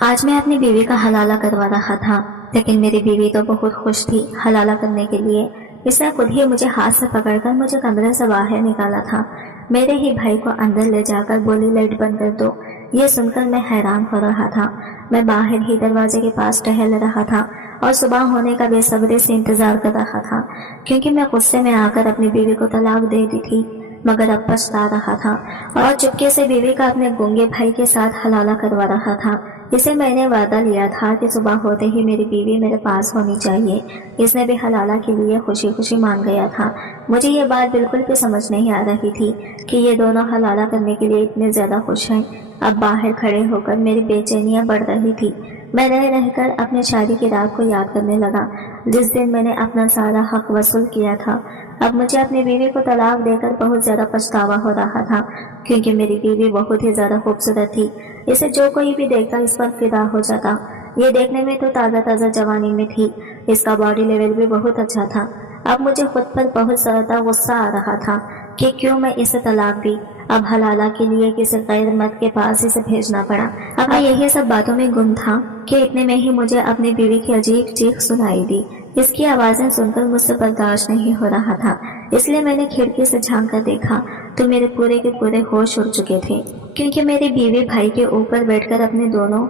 آج میں اپنی بیوی کا حلالہ کروا رہا تھا، لیکن میری بیوی تو بہت خوش تھی حلالہ کرنے کے لیے۔ اس نے خود ہی مجھے ہاتھ سے پکڑ کر مجھے کمرے سے باہر نکالا تھا۔ میرے ہی بھائی کو اندر لے جا کر بولی لائٹ بند کر دو۔ یہ سن کر میں حیران ہو رہا تھا۔ میں باہر ہی دروازے کے پاس ٹہل رہا تھا اور صبح ہونے کا بے صبری سے انتظار کر رہا تھا، کیونکہ میں غصے میں آ کر اپنی بیوی کو طلاق دے دی تھی، مگر اب پچھتا رہا تھا اور چپکے سے بیوی کا اپنے گونگے بھائی کے ساتھ حلالہ کروا رہا تھا۔ اسے میں نے وعدہ لیا تھا کہ صبح ہوتے ہی میری بیوی میرے پاس ہونی چاہیے۔ اس نے بھی حلالہ کے لیے خوشی خوشی مان گیا تھا۔ مجھے یہ بات بالکل بھی سمجھ نہیں آ رہی تھی کہ یہ دونوں حلالہ کرنے کے لیے اتنے زیادہ خوش ہیں۔ اب باہر کھڑے ہو کر میری بے چینیاں بڑھ رہی تھی۔ میں رہ رہ کر اپنے شادی کی رات کو یاد کرنے لگا، جس دن میں نے اپنا سارا حق وصول کیا تھا۔ اب مجھے اپنی بیوی کو طلاق دے کر بہت زیادہ پچھتاوا ہو رہا تھا، کیونکہ میری بیوی بہت ہی زیادہ خوبصورت تھی۔ اسے جو کوئی بھی دیکھتا اس پر فدا ہو جاتا۔ یہ دیکھنے میں تو تازہ تازہ جوانی میں تھی، اس کا باڈی لیول بھی بہت اچھا تھا۔ اب مجھے خود پر بہت زیادہ غصہ آ رہا تھا کہ کیوں میں اسے طلاق دی۔ اب حلالہ کے لیے کسی غیر مرد کے پاس اسے بھیجنا پڑا۔ اب میں یہی سب باتوں میں گم تھا کہ اتنے میں ہی مجھے اپنی بیوی کی عجیب چیخ سنائی دی۔ اس کی آوازیں سن کر مجھ سے برداشت نہیں ہو رہا تھا، اس لیے میں نے کھڑکی سے جھانک کر دیکھا تو میرے پورے کے پورے ہوش اڑ چکے تھے، کیونکہ میری بیوی بھائی کے اوپر بیٹھ کر اپنے دونوں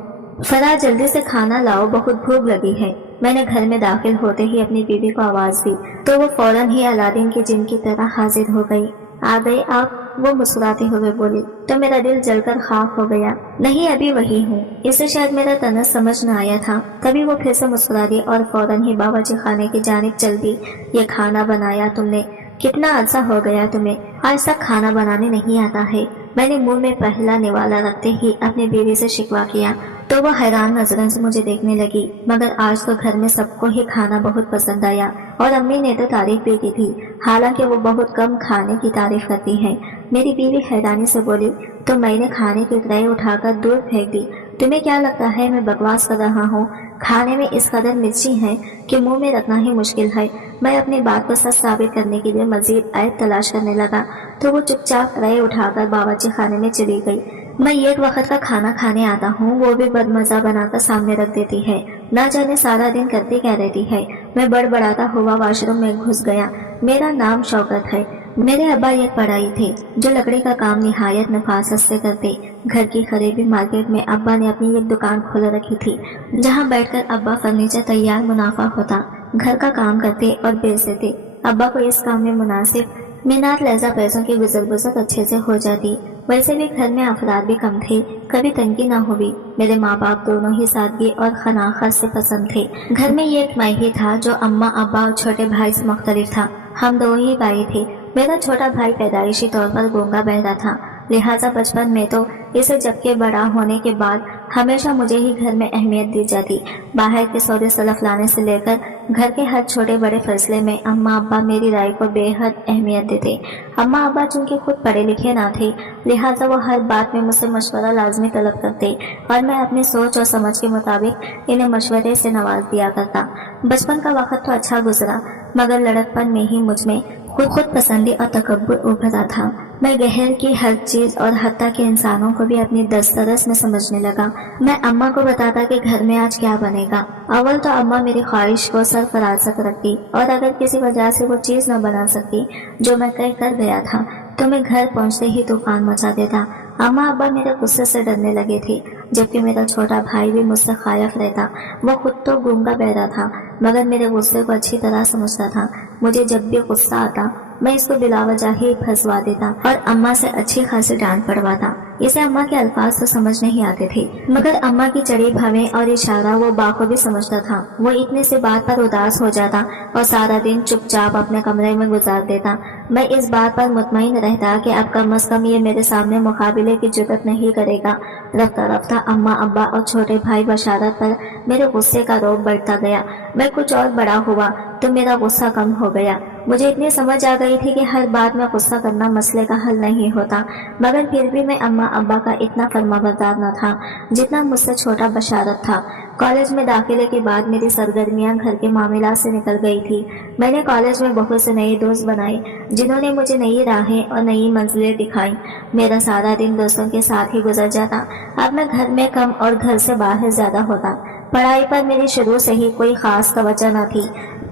فرا جلدی سے کھانا لاؤ، بہت بھوک لگی ہے۔ میں نے گھر میں داخل ہوتے ہی اپنی بیوی کو آواز دی تو وہ فوراً ہی الادین کے جن کی طرح حاضر ہو گئی۔ آ گئے آپ؟ وہ مسکراتے ہوئے بولی تو میرا دل جل کر خاک ہو گیا۔ نہیں، ابھی وہی ہوں۔ اسے شاید میرا طنز سمجھ نہ آیا تھا، تبھی وہ پھر سے مسکرا دی اور فوراً ہی باورچی خانے کی جانب چل دی۔ یہ کھانا بنایا تم نے؟ کتنا عرصہ ہو گیا تمہیں؟ آج تک کھانا بنانے نہیں آتا ہے؟ میں نے منہ میں پہلا نوالا رکھتے ہی اپنی بیوی سے شکوہ کیا تو وہ حیران نظروں سے مجھے دیکھنے لگی، مگر آج تو گھر میں سب کو ہی کھانا بہت پسند آیا اور امی نے تو تعریف بھی کی تھی، حالانکہ وہ بہت کم کھانے کی تعریف کرتی ہیں۔ میری بیوی حیرانی سے بولی تو میں نے کھانے کی ٹرے اٹھا کر دور پھینک دی۔ تمہیں کیا لگتا ہے میں بکواس کر رہا ہوں؟ کھانے میں اس قدر مرچی ہے کہ منہ میں رکھنا ہی مشکل ہے۔ میں اپنی بات کو سچ ثابت کرنے کے لیے مزید عیب تلاش کرنے لگا تو وہ چپ چاپ ٹرے اٹھا کر باورچی خانے میں چلی گئی۔ میں ایک وقت کا کھانا کھانے آتا ہوں، وہ بھی بدمزہ بنا کر سامنے رکھ دیتی ہے، نہ جانے سارا دن کرتی کیا رہتی ہے۔ میں بڑبڑاتا ہوا واش روم میں گھس گیا۔ میرا نام شوکت ہے۔ میرے ابا ایک پڑھائی تھے جو لکڑی کا کام نہایت نفاست سے کرتے۔ گھر کی قریبی مارکیٹ میں ابا نے اپنی ایک دکان کھول رکھی تھی، جہاں بیٹھ کر ابا فرنیچر تیار منافع ہوتا گھر کا کام کرتے اور بیچتے تھے۔ ابا کو اس کام میں مناسب منات لہذا پیسوں کی گزر بسر اچھے سے ہو جاتی۔ ویسے بھی گھر میں افراد بھی کم تھے، کبھی تنگی نہ ہوئی۔ میرے ماں باپ دونوں ہی سادگی اور خناخت سے پسند تھے۔ گھر میں ایک میں ہی تھا جو اماں ابا اور چھوٹے بھائی سے مختلف تھا۔ ہم دو ہی بھائی تھے۔ میرا چھوٹا بھائی پیدائشی طور پر گونگا بہرا تھا، لہٰذا بچپن میں تو اسے، جبکہ بڑا ہونے کے بعد ہمیشہ مجھے ہی گھر میں اہمیت دی جاتی۔ باہر کے سودے سلف لانے سے لے کر گھر کے ہر چھوٹے بڑے فیصلے میں اماں ابا میری رائے کو بے حد اہمیت دیتے۔ اماں ابا چونکہ خود پڑھے لکھے نہ تھے، لہٰذا وہ ہر بات میں مجھ سے مشورہ لازمی طلب کرتے اور میں اپنی سوچ اور سمجھ کے مطابق انہیں مشورے سے نواز دیا کرتا۔ بچپن کا وقت تو اچھا گزرا، مگر لڑکپن میں ہی مجھ میں خود پسندی اور تکبر ابھرا تھا۔ میں گہر کی ہر چیز اور حتیٰ کہ انسانوں کو بھی اپنی دسترس میں سمجھنے لگا۔ میں اماں کو بتاتا کہ گھر میں آج کیا بنے گا۔ اول تو اماں میری خواہش کو سرفراز رکھتی اور اگر کسی وجہ سے وہ چیز نہ بنا سکتی جو میں کہہ کر گیا تھا تو میں گھر پہنچتے ہی طوفان مچا دیتا۔ اماں ابا میرے غصے سے ڈرنے لگے تھے، جبکہ میرا چھوٹا بھائی بھی مجھ سے خائف رہتا۔ وہ خود تو گونگا بہرا تھا، مگر میرے غصے کو اچھی طرح سمجھتا تھا۔ مجھے جب بھی غصہ آتا میں اس کو بلا وجہ ہی پھنسوا دیتا اور اماں سے اچھی خاصی ڈانٹ پڑواتا۔ اسے اماں کے الفاظ تو سمجھ نہیں آتے تھے، مگر اماں کی چڑی بھویں اور اشارہ وہ بخوبی سمجھتا تھا۔ وہ اتنے سے بات پر اداس ہو جاتا اور سارا دن چپ چاپ اپنے کمرے میں گزار دیتا۔ میں اس بات پر مطمئن رہتا کہ اب کم از کم یہ میرے سامنے مقابلے کی جرات نہیں کرے گا۔ رفتہ رفتہ اماں ابا اور چھوٹے بھائی بشارت پر میرے غصے کا روب بڑھتا گیا۔ میں کچھ اور بڑا ہوا تو میرا غصہ کم ہو گیا مجھے اتنی سمجھ آ گئی تھی کہ ہر بات میں غصہ کرنا مسئلے کا حل نہیں ہوتا، مگر پھر بھی میں اماں ابا کا اتنا فرما بردار نہ تھا جتنا مجھ سے چھوٹا بشارت تھا۔ کالج میں داخلے کے بعد میری سرگرمیاں گھر کے معاملات سے نکل گئی تھی۔ میں نے کالج میں بہت سے نئے دوست بنائے جنہوں نے مجھے نئی راہیں اور نئی منزلیں دکھائیں۔ میرا سارا دن دوستوں کے ساتھ ہی گزر جاتا۔ اب میں گھر میں کم اور گھر سے باہر زیادہ ہوتا۔ پڑھائی پر میری شروع سے ہی کوئی خاص توجہ نہ تھی۔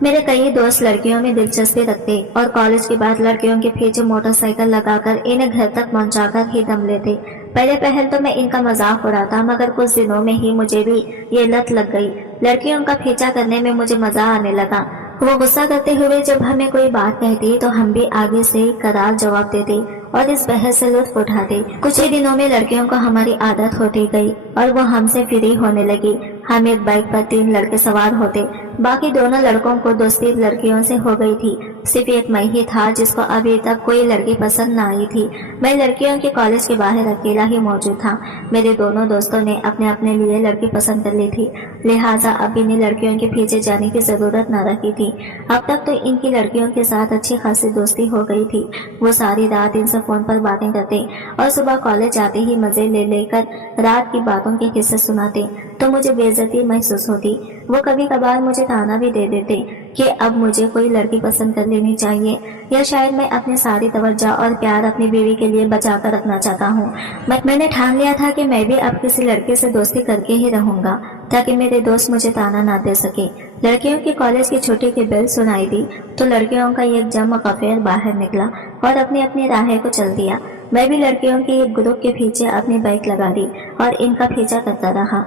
میرے کئی دوست لڑکیوں میں دلچسپی رکھتے اور کالج کے بعد لڑکیوں کے پیچھے موٹر سائیکل لگا کر انہیں گھر تک پہنچا کر ہی دم لیتے۔ پہلے پہل تو میں ان کا مذاق اڑاتا، مگر کچھ دنوں میں ہی مجھے بھی یہ لت لگ گئی۔ لڑکیوں کا پیچھا کرنے میں مجھے مزہ آنے لگا۔ وہ غصہ کرتے ہوئے جب ہمیں کوئی بات کہتی تو ہم بھی آگے سے کرار جواب دیتے اور اس بحث سے لطف اٹھاتے۔ کچھ ہی دنوں میں لڑکیوں کو ہماری عادت ہوتی گئی اور وہ ہم سے فری ہونے لگی۔ ہم ایک بائک پر 3 لڑکے سوار ہوتے، باقی دونوں لڑکوں کو دوستی لڑکیوں سے ہو گئی تھی۔ صرف ایک میں ہی تھا جس کو ابھی تک کوئی لڑکی پسند نہ آئی تھی۔ میں لڑکیوں کے کالج کے باہر اکیلا ہی موجود تھا۔ میرے دونوں دوستوں نے اپنے لیے لڑکی پسند کر لی تھی، لہٰذا اب انہیں لڑکیوں کے پیچھے جانے کی ضرورت نہ رہی تھی۔ اب تک تو ان کی لڑکیوں کے ساتھ اچھی خاصی دوستی ہو گئی تھی۔ وہ ساری رات ان سے فون پر باتیں کرتے اور صبح کالج آتے ہی مزے لے کر رات کی باتوں کے قصے سناتے تو مجھے بے عزتی محسوس ہوتی۔ وہ کبھی کبھار مجھے تانا بھی دے دیتے کہ اب مجھے کوئی لڑکی پسند کر لینی چاہیے، یا شاید میں اپنی ساری توجہ اور پیار اپنی بیوی کے لیے بچا کر رکھنا چاہتا ہوں۔ میں نے ٹھان لیا تھا کہ میں بھی اب کسی لڑکے سے دوستی کر کے ہی رہوں گا تاکہ میرے دوست مجھے تانا نہ دے سکے۔ لڑکیوں کی کالج کی چھٹی کی بیل سنائی دی تو لڑکیوں کا ایک جمع غفیر باہر نکلا اور اپنی راہیں کو چل دیا۔ میں بھی لڑکیوں کے ایک گروپ کے پیچھے اپنی بائک لگا دی اور ان کا پیچھا کرتا رہا۔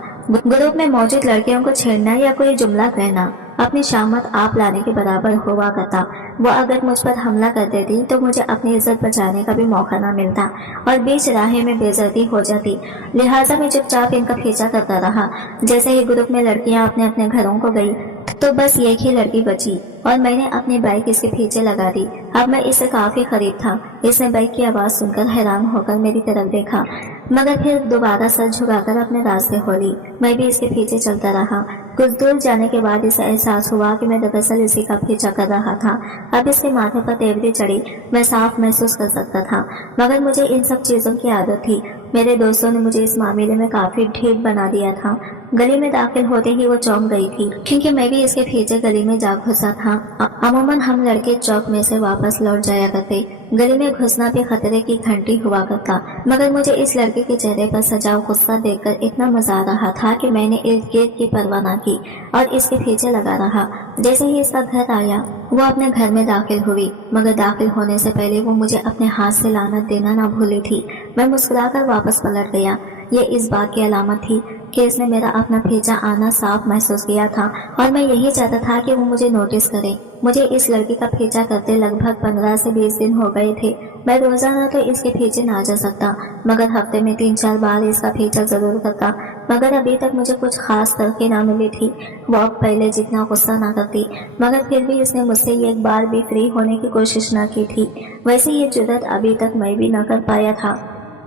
گروپ میں موجود لڑکیوں کو چھیڑنا یا کوئی جملہ کہنا اپنی شامت آپ لانے کے برابر ہوا کرتا۔ وہ اگر مجھ پر حملہ کر دیتی تو مجھے اپنی عزت بچانے کا بھی موقع نہ ملتا اور بیچ راہ میں بے عزتی ہو جاتی، لہٰذا میں چپ چاپ ان کا پیچھا کرتا رہا۔ جیسے ہی گروپ میں لڑکیاں اپنے گھروں کو گئی تو بس ایک ہی لڑکی بچی اور میں نے اپنی بائک اس کے پیچھے لگا دی۔ اب میں اس سے کافی قریب تھا۔ اس نے بائک کی آواز سن کر حیران ہو کر میری طرف دیکھا، مگر پھر دوبارہ سر جھکا کر اپنے راستے ہو لی۔ میں بھی اس کے پیچھے چلتا رہا۔ کچھ دور جانے کے بعد اسے احساس ہوا کہ میں دراصل اسی کا پیچھا کر رہا تھا۔ اب اس کے ماتھے پر تیوری چڑھی، میں صاف محسوس کر سکتا تھا، مگر مجھے ان سب چیزوں کی عادت تھی۔ میرے دوستوں نے مجھے اس معاملے میں کافی ڈھیٹ بنا دیا تھا۔ گلی میں داخل ہوتے ہی وہ چونک گئی تھی کیونکہ میں بھی اس کے پیچھے گلی میں جا گھسا تھا۔ عموماً ہم لڑکے چوک میں سے واپس لوٹ جایا کرتے، گلی میں گھسنا بھی خطرے کی گھنٹی ہوا کرتا، مگر مجھے اس لڑکے کے چہرے پر سجا غصہ دیکھ کر اتنا مزہ آ رہا تھا کہ میں نے ارد گرد کی پرواہ نہ کی اور اس کے پیچھے لگا رہا۔ جیسے ہی اس کا گھر آیا وہ اپنے گھر میں داخل ہوئی، مگر داخل ہونے سے پہلے وہ مجھے اپنے ہاتھ سے لعنت دینا نہ بھولی تھی۔ میں مسکرا کر واپس پلٹ گیا۔ یہ اس بات کی علامت تھی کہ اس نے میرا اپنا پیچھا آنا صاف محسوس کیا تھا اور میں یہی چاہتا تھا کہ وہ مجھے نوٹس کرے۔ مجھے اس لڑکی کا پیچھا کرتے لگ بھگ 15 سے 20 دن ہو گئے تھے۔ میں روزانہ تو اس کے پیچھے نہ جا سکتا، مگر ہفتے میں 3-4 بار اس کا پیچھا ضرور کرتا، مگر ابھی تک مجھے کچھ خاص ترقی نہ ملی تھی۔ وہ اب پہلے جتنا غصہ نہ کرتی، مگر پھر بھی اس نے مجھ سے ایک بار بھی فری ہونے کی کوشش نہ کی تھی۔ ویسے یہ جرأت ابھی تک میں بھی نہ کر پایا تھا۔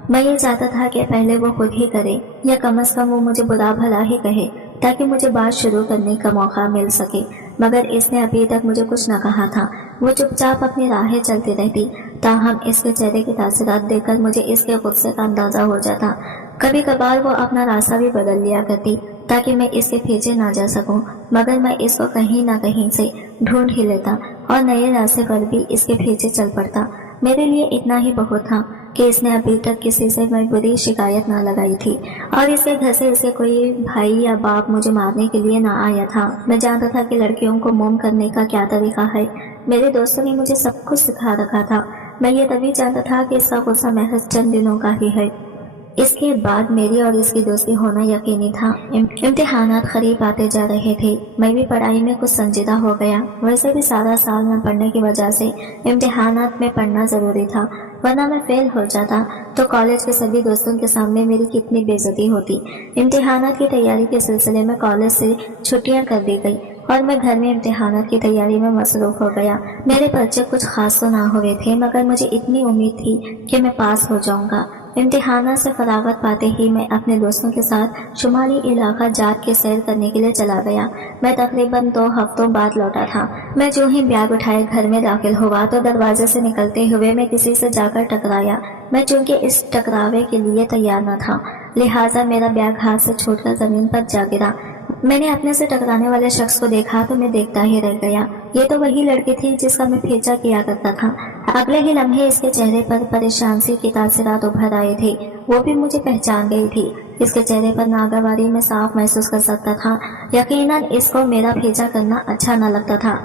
میں یہ چاہتا تھا کہ پہلے وہ خود ہی کرے، یا کم از کم وہ مجھے برا بھلا ہی کہے تاکہ مجھے بات شروع کرنے کا موقع مل سکے، مگر اس نے ابھی تک مجھے کچھ نہ کہا تھا۔ وہ چپ چاپ اپنی راہیں چلتی رہتی، تاہم اس کے چہرے کی تاثرات دیکھ کر مجھے اس کے غصے کا اندازہ ہو جاتا۔ کبھی کبھار وہ اپنا راستہ بھی بدل لیا کرتی تاکہ میں اس کے پیچھے نہ جا سکوں، مگر میں اس کو کہیں نہ کہیں سے ڈھونڈ ہی لیتا اور نئے راستے پر بھی اس کے پیچھے چل پڑتا۔ میرے لیے اتنا ہی بہت تھا کہ اس نے ابھی تک کسی سے میں بری شکایت نہ لگائی تھی اور اس کے گھر سے اسے کوئی بھائی یا باپ مجھے مارنے کے لیے نہ آیا تھا۔ میں جانتا تھا کہ لڑکیوں کو موم کرنے کا کیا طریقہ ہے۔ میرے دوستوں نے مجھے سب کچھ سکھا رکھا تھا۔ میں یہ تبھی جانتا تھا کہ اس کا غصہ محض چند دنوں کا ہی ہے۔ اس کے بعد میری اور اس کی دوستی ہونا یقینی تھا۔ امتحانات قریب آتے جا رہے تھے، میں بھی پڑھائی میں کچھ سنجیدہ ہو گیا۔ ویسے بھی سارا سال نہ پڑھنے کی وجہ سے امتحانات میں پڑھنا ضروری تھا، ورنہ میں فیل ہو جاتا تو کالج کے سبھی دوستوں کے سامنے میری کتنی بے عزتی ہوتی۔ امتحانات کی تیاری کے سلسلے میں کالج سے چھٹیاں کر دی گئی اور میں گھر میں امتحانات کی تیاری میں مصروف ہو گیا۔ میرے پرچے کچھ خاص تو نہ ہوئے تھے، مگر مجھے اتنی امید تھی کہ میں پاس ہو جاؤں گا۔ امتحانات سے فراغت پاتے ہی میں اپنے دوستوں کے ساتھ شمالی علاقہ جات کے سیر کرنے کے لیے چلا گیا۔ میں تقریباً 2 ہفتوں بعد لوٹا تھا۔ میں جو ہی بیگ اٹھائے گھر میں داخل ہوا تو دروازے سے نکلتے ہوئے میں کسی سے جا کر ٹکرایا۔ میں چونکہ اس ٹکراوے کے لیے تیار نہ تھا، لہٰذا میرا بیگ ہاتھ سے چھوٹ کر زمین پر جا گرا۔ میں نے اپنے سے ٹکرانے والے شخص کو دیکھا تو میں دیکھتا ہی رہ گیا۔ یہ تو وہی لڑکی تھی جس کا میں پیچھا کیا کرتا تھا۔ اگلے ہی لمحے اس کے چہرے پر پریشان سی کی تاثرات ابھر آئے تھے۔ وہ بھی مجھے پہچان گئی تھی۔ اس کے چہرے پر ناگواری میں صاف محسوس کر سکتا تھا۔ یقیناً اس کو میرا پیچھا کرنا اچھا نہ لگتا تھا۔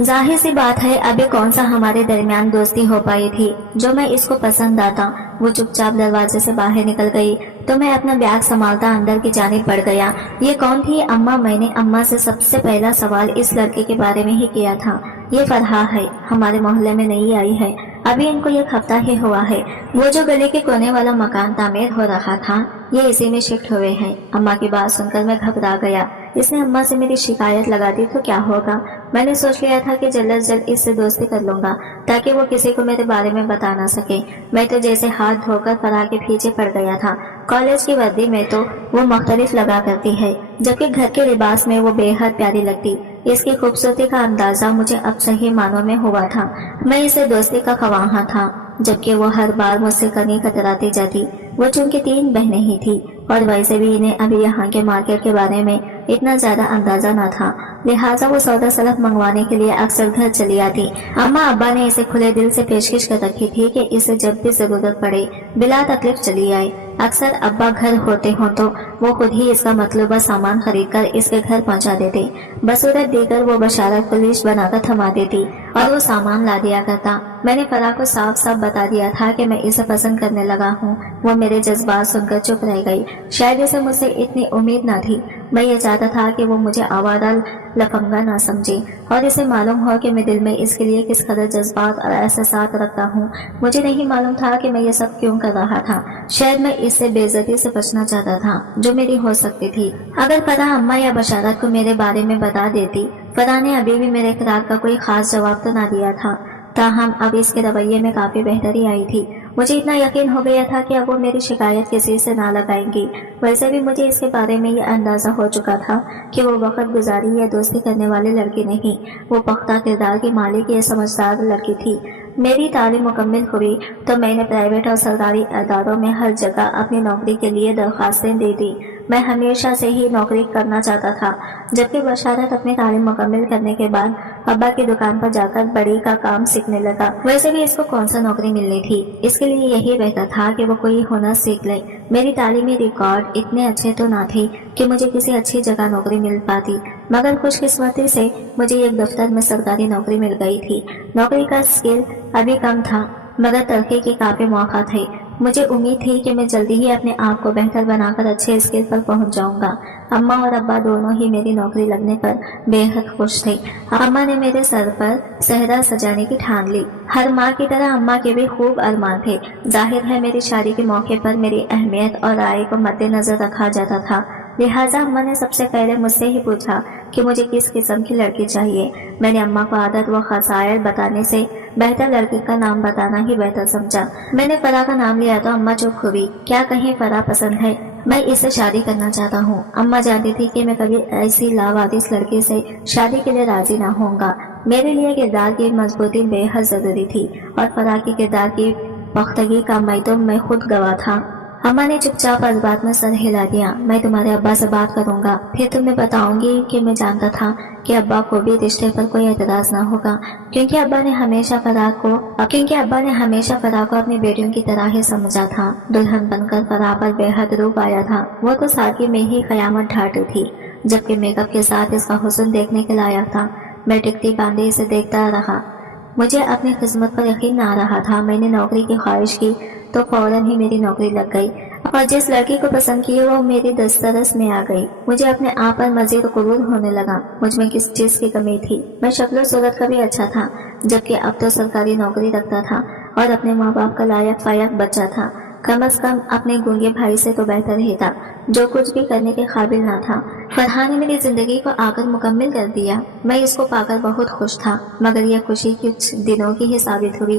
ظاہر سی بات ہے ابھی کون سا ہمارے درمیان دوستی ہو پائی تھی جو میں اس کو پسند آتا۔ وہ چپ چاپ دروازے سے باہر نکل گئی تو میں اپنا بیگ سنبھالتا اندر کی جانب بڑھ گیا۔ یہ کون تھی اماں؟ میں نے اماں سے سب سے پہلا سوال اس لڑکے کے بارے میں ہی کیا تھا۔ یہ فرحہ ہے، ہمارے محلے میں نئی آئی ہے، ابھی ان کو 1 ہفتہ ہی ہوا ہے۔ وہ جو گلی کے کونے والا مکان تعمیر ہو رہا تھا یہ اسی میں شفٹ ہوئے ہیں۔ اماں کی بات سن کر میں گھبرا گیا۔ اس نے اماں سے میری شکایت لگا دی تو کیا ہوگا؟ میں نے سوچ لیا تھا کہ جلد از جلد اس سے دوستی کر لوں گا تاکہ وہ کسی کو میرے بارے میں بتا نہ سکے۔ میں تو جیسے ہاتھ دھو کر فرح کے پیچھے پڑ گیا تھا۔ کالج کی وردی میں تو وہ مختلف لگا کرتی ہے جبکہ گھر کے لباس میں وہ بے حد پیاری لگتی۔ اس کی خوبصورتی کا اندازہ مجھے اب صحیح معنوں میں ہوا تھا۔ میں اسے دوستی کا خواہاں تھا جبکہ وہ ہر بار مجھ سے کنی کتراتی جاتی۔ وہ چونکہ 3 بہنیں ہی تھی اور ویسے بھی انہیں ابھی یہاں کے مارکیٹ کے بارے میں اتنا زیادہ اندازہ نہ تھا، لہٰذا وہ سودا سلف منگوانے کے لیے اکثر گھر چلی آتی۔ اماں ابا نے اسے کھلے دل سے پیشکش کر رکھی تھی کہ اسے جب بھی ضرورت پڑے بلا تکلیف چلی آئے۔ اکثر ابا گھر ہوتے ہوں تو وہ خود ہی اس کا مطلوبہ سامان خرید کر اس کے گھر پہنچا دیتے۔ بصورت دیگر وہ بشارت کو لیش بنا کر تھما دیتی اور وہ سامان لا دیا کرتا۔ میں نے فرح کو صاف صاف بتا دیا تھا کہ میں اسے پسند کرنے لگا ہوں۔ وہ میرے جذبات سن کر چپ رہ گئی۔ شاید اسے مجھ سے اتنی امید نہ تھی۔ میں یہ چاہتا تھا کہ وہ مجھے آوارہ لفنگا نہ سمجھے اور اسے معلوم ہو کہ میں دل میں اس کے لیے کس قدر جذبات اور احساسات رکھتا ہوں۔ مجھے نہیں معلوم تھا کہ میں یہ سب کیوں کر رہا تھا۔ شاید میں اس سے بے عزتی سے بچنا چاہتا تھا جو میری ہو سکتی تھی۔ اگر فرح اماں یا بشارت کو میرے بارے میں بتا دیتی۔ فرح نے ابھی بھی میرے اقرار کا کوئی خاص جواب تو نہ دیا تھا، تاہم اب اس کے رویے میں کافی بہتری آئی تھی۔ مجھے اتنا یقین ہو گیا تھا کہ اب وہ میری شکایت کسی سے نہ لگائیں گی۔ ویسے بھی مجھے اس کے بارے میں یہ اندازہ ہو چکا تھا کہ وہ وقت گزاری یا دوستی کرنے والی لڑکی نہیں، وہ پختہ کردار کی مالک یا سمجھدار لڑکی تھی۔ میری تعلیم مکمل ہوئی تو میں نے پرائیویٹ اور سرکاری اداروں میں ہر جگہ اپنی نوکری کے لیے درخواستیں دے دی۔ میں ہمیشہ سے ہی نوکری کرنا چاہتا تھا، جبکہ بشارت اپنی تعلیم مکمل کرنے کے بعد ابا کی دکان پر جا کر بڑی کا کام سیکھنے لگا۔ ویسے بھی اس کو کون سا نوکری ملنی تھی، اس کے لیے یہی بہتر تھا کہ وہ کوئی ہنر سیکھ لے۔ میری تعلیمی ریکارڈ اتنے اچھے تو نہ تھے کہ مجھے کسی اچھی جگہ نوکری مل پاتی، مگر خوش قسمتی سے مجھے ایک دفتر میں سرکاری نوکری مل گئی تھی۔ نوکری کا اسکل ابھی کم تھا مگر ترقی کے کافی مواقع تھے۔ مجھے امید تھی کہ میں جلدی ہی اپنے آپ کو بہتر بنا کر اچھے اسکل پر پہنچ جاؤں گا۔ اماں اور ابا دونوں ہی میری نوکری لگنے پر بے حد خوش تھے۔ اماں نے میرے سر پر صحرا سجانے کی ٹھان لی۔ ہر ماں کی طرح اماں کے بھی خوب ارمان تھے۔ ظاہر ہے میری شادی کے موقع پر میری اہمیت اور رائے کو مد نظر رکھا جاتا تھا، لہٰذا اماں نے سب سے پہلے مجھ سے ہی پوچھا کہ مجھے کس قسم کی لڑکی چاہیے۔ میں نے اماں کو عادت و خصائل بتانے سے بہتر لڑکی کا نام بتانا ہی بہتر سمجھا۔ میں نے فرح کا نام لیا تو اماں چپ ہوئی۔ کیا کہیں فرح پسند ہے؟ میں اس سے شادی کرنا چاہتا ہوں۔ اماں جانتی تھی کہ میں کبھی ایسی لاوارث لڑکی سے شادی کے لیے راضی نہ ہوں گا۔ میرے لیے کردار کی مضبوطی بے حد ضروری تھی اور فرح کی کردار کی پختگی کا میں خود گواہ تھا۔ اماں نے چپ چاپ اس بات میں سر ہلا دیا۔ میں تمہارے ابا سے بات کروں گا، پھر تمہیں بتاؤں گی کہ میں جانتا تھا کہ ابا کو بھی رشتے پر کوئی اعتراض نہ ہوگا، کیونکہ ابا نے ہمیشہ فرح کو اپنی بیٹیوں کی طرح ہی سمجھا تھا۔ دلہن بن کر فرح پر بے حد روپ آیا تھا۔ وہ تو سادگی میں ہی قیامت ڈھاٹی تھی، جبکہ میک اپ کے ساتھ اس کا حسن دیکھنے کے لائق تھا۔ میں ٹکتی باندھے اسے دیکھتا رہا۔ مجھے اپنی قسمت پر یقین نہ آ رہا تھا۔ میں نے نوکری کی خواہش کی تو فوراً ہی میری نوکری لگ گئی اور جس لڑکی کو پسند کی وہ میری دسترس میں آ گئی۔ مجھے اپنے آپ پر مزید غرور ہونے لگا۔ مجھ میں کس چیز کی کمی تھی؟ میں شکل و صورت کا بھی اچھا تھا، جبکہ اب تو سرکاری نوکری رکھتا تھا اور اپنے ماں باپ کا لائق فائق بچہ تھا۔ کم از کم اپنے گونگے بھائی سے تو بہتر ہی تھا جو کچھ بھی کرنے کے قابل نہ تھا۔ فرحہ نے میری زندگی کو آ کر مکمل کر دیا۔ میں اس کو پا کر بہت خوش تھا، مگر یہ خوشی کچھ دنوں کی ہی ثابت ہوئی۔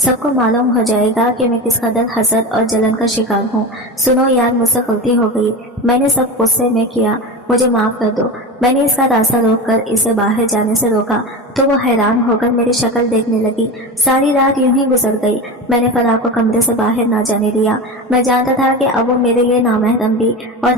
سب کو معلوم ہو جائے گا کہ میں کس قدر حسد اور جلن کا شکار ہوں۔ سنو یار، مجھ سے غلطی ہو گئی، میں نے سب غصے میں کیا، مجھے معاف کر دو۔ میں نے اس کا راستہ روک کر اسے باہر جانے سے روکا تو وہ حیران ہو کر میری شکل دیکھنے لگی۔ ساری رات یوں ہی گزر گئی، میں نے فرح کو کمرے سے باہر نہ جانے دیا۔ میں جانتا تھا کہ اب وہ میرے لیے نامحرم بھی اور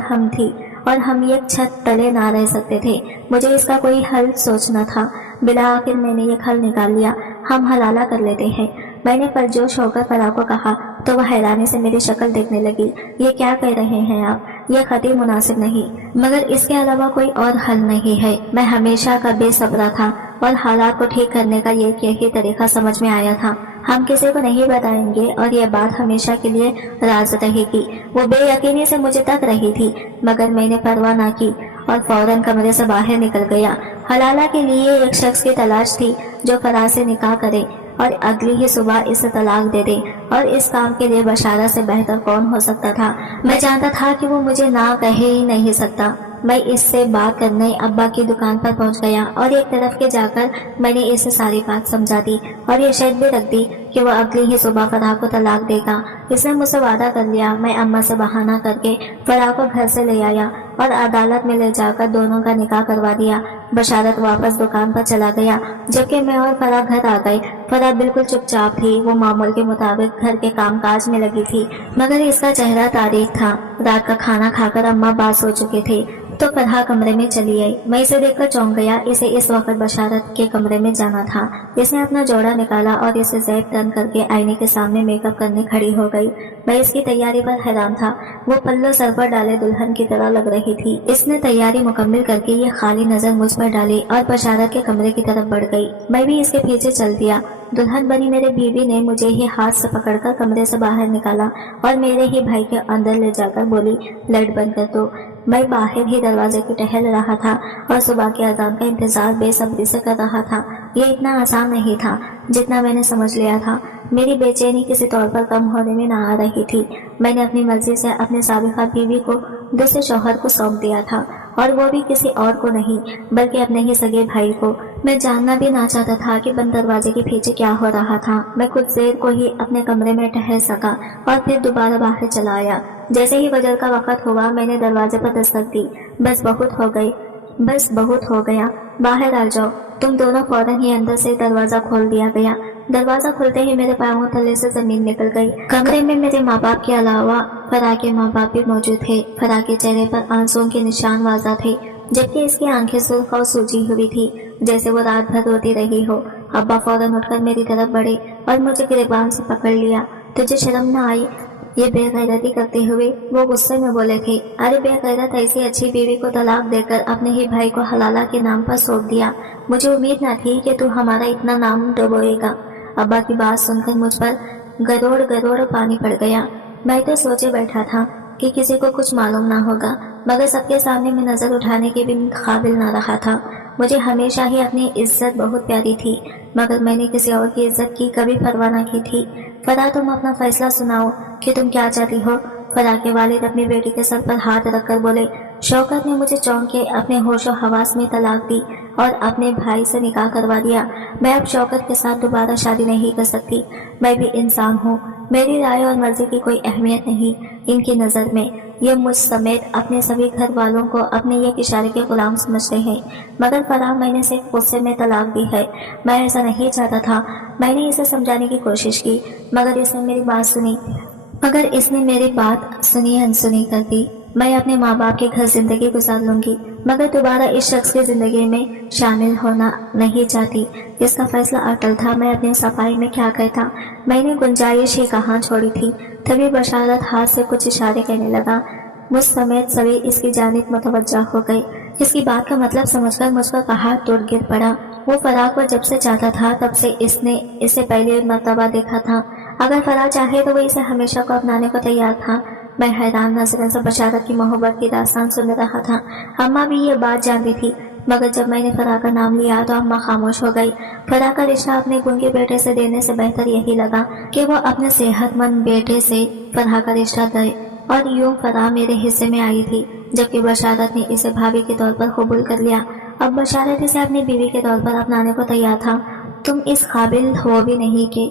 ہم ایک چھت تلے نہ رہ سکتے تھے۔ مجھے اس کا کوئی حل سوچنا تھا۔ بالآخر میں نے ایک حل نکال لیا، ہم حلالہ کر لیتے ہیں۔ میں نے پرجوش ہو کر فرح کو کہا تو وہ حیرانی سے میری شکل دیکھنے لگی۔ یہ کیا کہہ رہے ہیں آپ؟ یہ خطی مناسب نہیں، مگر اس کے علاوہ کوئی اور حل نہیں ہے۔ میں ہمیشہ کا بے صبرا تھا اور حالات کو ٹھیک کرنے کا یہی طریقہ سمجھ میں آیا تھا۔ ہم کسی کو نہیں بتائیں گے اور یہ بات ہمیشہ کے لیے راز رہے گی۔ وہ بے یقینی سے مجھے تک رہی تھی، مگر میں نے پرواہ نہ کی اور فوراً کمرے سے باہر نکل گیا۔ حلالہ کے لیے ایک شخص کی تلاش تھی جو فرح سے نکاح کرے اور اگلی ہی صبح اسے طلاق دے دے، اور اس کام کے لیے بشارت سے بہتر کون ہو سکتا تھا؟ میں جانتا تھا کہ وہ مجھے نہ کہے ہی نہیں سکتا۔ میں اس سے بات کرنے ابا کی دکان پر پہنچ گیا اور ایک طرف کے جا کر میں نے اسے ساری بات سمجھا دی اور یہ شرط بھی رکھ دی کہ وہ اگلی ہی صبح فرح کو طلاق دے گا۔ اس نے مجھ سے وعدہ کر لیا۔ میں اماں سے بہانہ کر کے فرح کو گھر سے لے آیا اور عدالت میں لے جا کر دونوں کا نکاح کروا دیا۔ بشارت واپس دکان پر چلا گیا جبکہ میں اور فرح گھر آ گئے۔ فرح بالکل چپ چاپ تھی، وہ معمول کے مطابق گھر کے کام کاج میں لگی تھی، مگر اس کا چہرہ تاریک تھا۔ رات کا کھانا کھا کر اماں باز ہو چکے تھے تو فرح کمرے میں چلی آئی۔ میں اسے دیکھ کر چونک گیا۔ اسے اس وقت بشارت کے کمرے میں جانا تھا۔ اس نے اپنا جوڑا نکالا اور اسے زیب تن کر کے آئینے کے سامنے میک اپ کرنے کھڑی ہو گئی۔ میں اس کی تیاری پر حیران تھا۔ وہ پلو سر پر ڈالے دلہن کی طرح لگ رہی تھی۔ اس نے تیاری مکمل کر کے یہ خالی نظر مجھ پر ڈالی اور بشارت کے کمرے کی طرف بڑھ گئی۔ میں بھی اس کے پیچھے چل دیا۔ دلہن بنی میرے بیوی نے مجھے ہی ہاتھ سے پکڑ کر کمرے سے باہر نکالا اور میرے ہی بھائی کے اندر لے جا کر بولی، لائٹ بند کر دو۔ میں باہر ہی دروازے کی ٹہل رہا تھا اور صبح کے اذان کا انتظار بے صبری سے کر رہا تھا۔ یہ اتنا آسان نہیں تھا جتنا میں نے سمجھ لیا تھا۔ میری بے چینی کسی طور پر کم ہونے میں نہ آ رہی تھی۔ میں نے اپنی مرضی سے اپنے سابقہ بیوی کو دوسرے شوہر کو سونپ دیا تھا، اور وہ بھی کسی اور کو نہیں بلکہ اپنے ہی سگے بھائی کو۔ میں جاننا بھی نہ چاہتا تھا کہ بند دروازے کے پیچھے کیا ہو رہا تھا۔ میں کچھ دیر کو ہی اپنے کمرے میں ٹہل سکا اور پھر دوبارہ باہر چلا آیا۔ جیسے ہی فجر کا وقت ہوا میں نے دروازے پر دستک دی۔ بس بہت ہو گیا، باہر آ جاؤ۔ تم دونوں فوراً ہی اندر سے دروازہ کھول دیا گیا۔ دروازہ کھلتے ہی میرے پاؤں تلے سے زمین نکل گئی۔ کمرے میں میرے ماں باپ کے علاوہ فرح کے ماں باپ بھی موجود تھے۔ فرح کے چہرے پر آنسوؤں کے نشان واضح تھے، جبکہ اس کی آنکھیں سرخ اور سوجی ہوئی تھی جیسے وہ رات بھر روتی رہی ہو۔ ابا فوراً اٹھ کر میری طرف بڑھے اور مجھے گریبان سے پکڑ لیا۔ تجھے شرم نہ آئی؟ یہ بے غیرتی کرتے ہوئے وہ غصے میں بولے تھے۔ ارے بے غیرت، ایسی اچھی بیوی کو طلاق دے کر اپنے ہی بھائی کو حلالہ کے نام پر سونپ دیا۔ مجھے امید نہ تھی کہ تو ہمارا اتنا نام ڈبوئے گا۔ ابا کی بات سن کر مجھ پر گروڑ پانی پڑ گیا۔ میں تو سوچے بیٹھا تھا کہ کسی کو کچھ معلوم نہ ہوگا، مگر سب کے سامنے میں نظر اٹھانے کے بھی قابل نہ رہا تھا۔ مجھے ہمیشہ ہی اپنی عزت بہت پیاری تھی، مگر میں نے کسی اور کی عزت کی کبھی پرواہ نہ کی تھی۔ فرح، تم اپنا فیصلہ سناؤ کہ تم کیا چاہتی ہو؟ فرح کے والد اپنی بیٹی کے سر پر ہاتھ رکھ کر بولے۔ شوکت نے مجھے چونک کے اپنے ہوش و حواس میں طلاق دی اور اپنے بھائی سے نکاح کروا دیا۔ میں اب شوکت کے ساتھ دوبارہ شادی نہیں کر سکتی۔ میں بھی انسان ہوں، میری رائے اور مرضی کی کوئی اہمیت نہیں ان کی نظر میں۔ یہ مجھ سمیت اپنے سبھی گھر والوں کو اپنے ایک اشارے کے غلام سمجھتے ہیں۔ مگر فرح، میں نے صرف غصے میں طلاق دی ہے، میں ایسا نہیں چاہتا تھا۔ میں نے اسے سمجھانے کی کوشش کی مگر اس نے میری بات سنی انسنی کر دی۔ میں اپنے ماں باپ کے گھر زندگی گزار لوں گی، مگر دوبارہ اس شخص کی زندگی میں شامل ہونا نہیں چاہتی۔ اس کا فیصلہ اٹل تھا۔ میں اپنی صفائی میں کیا کہتا؟ میں نے گنجائش ہی کہاں چھوڑی تھی۔ تبھی بشارت ہاتھ سے کچھ اشارے کہنے لگا۔ مجھ سمیت سبھی اس کی جانب متوجہ ہو گئے۔ اس کی بات کا مطلب سمجھ کر مجھ پر پہاڑ ٹوٹ گر پڑا۔ وہ فرح کو جب سے چاہتا تھا تب سے اس نے اسے پہلے مرتبہ دیکھا تھا۔ اگر فرح چاہے تو وہ اسے ہمیشہ کو اپنانے کو تیار تھا۔ میں حیران نظروں سے بشارت کی محبت کی داستان سن رہا تھا۔ اماں بھی یہ بات جانتی تھی، مگر جب میں نے فرح کا نام لیا تو اماں خاموش ہو گئی۔ فرح کا رشتہ اپنے گنگے بیٹے سے دینے سے بہتر یہی لگا کہ وہ اپنے صحت مند بیٹے سے فرح کا رشتہ دے، اور یوں فرح میرے حصے میں آئی تھی، جبکہ بشارت نے اسے بھابھی کے طور پر قبول کر لیا۔ اب بشارت اسے اپنی بیوی کے طور پر اپنانے کو تیار تھا۔ تم اس قابل ہو بھی نہیں کہ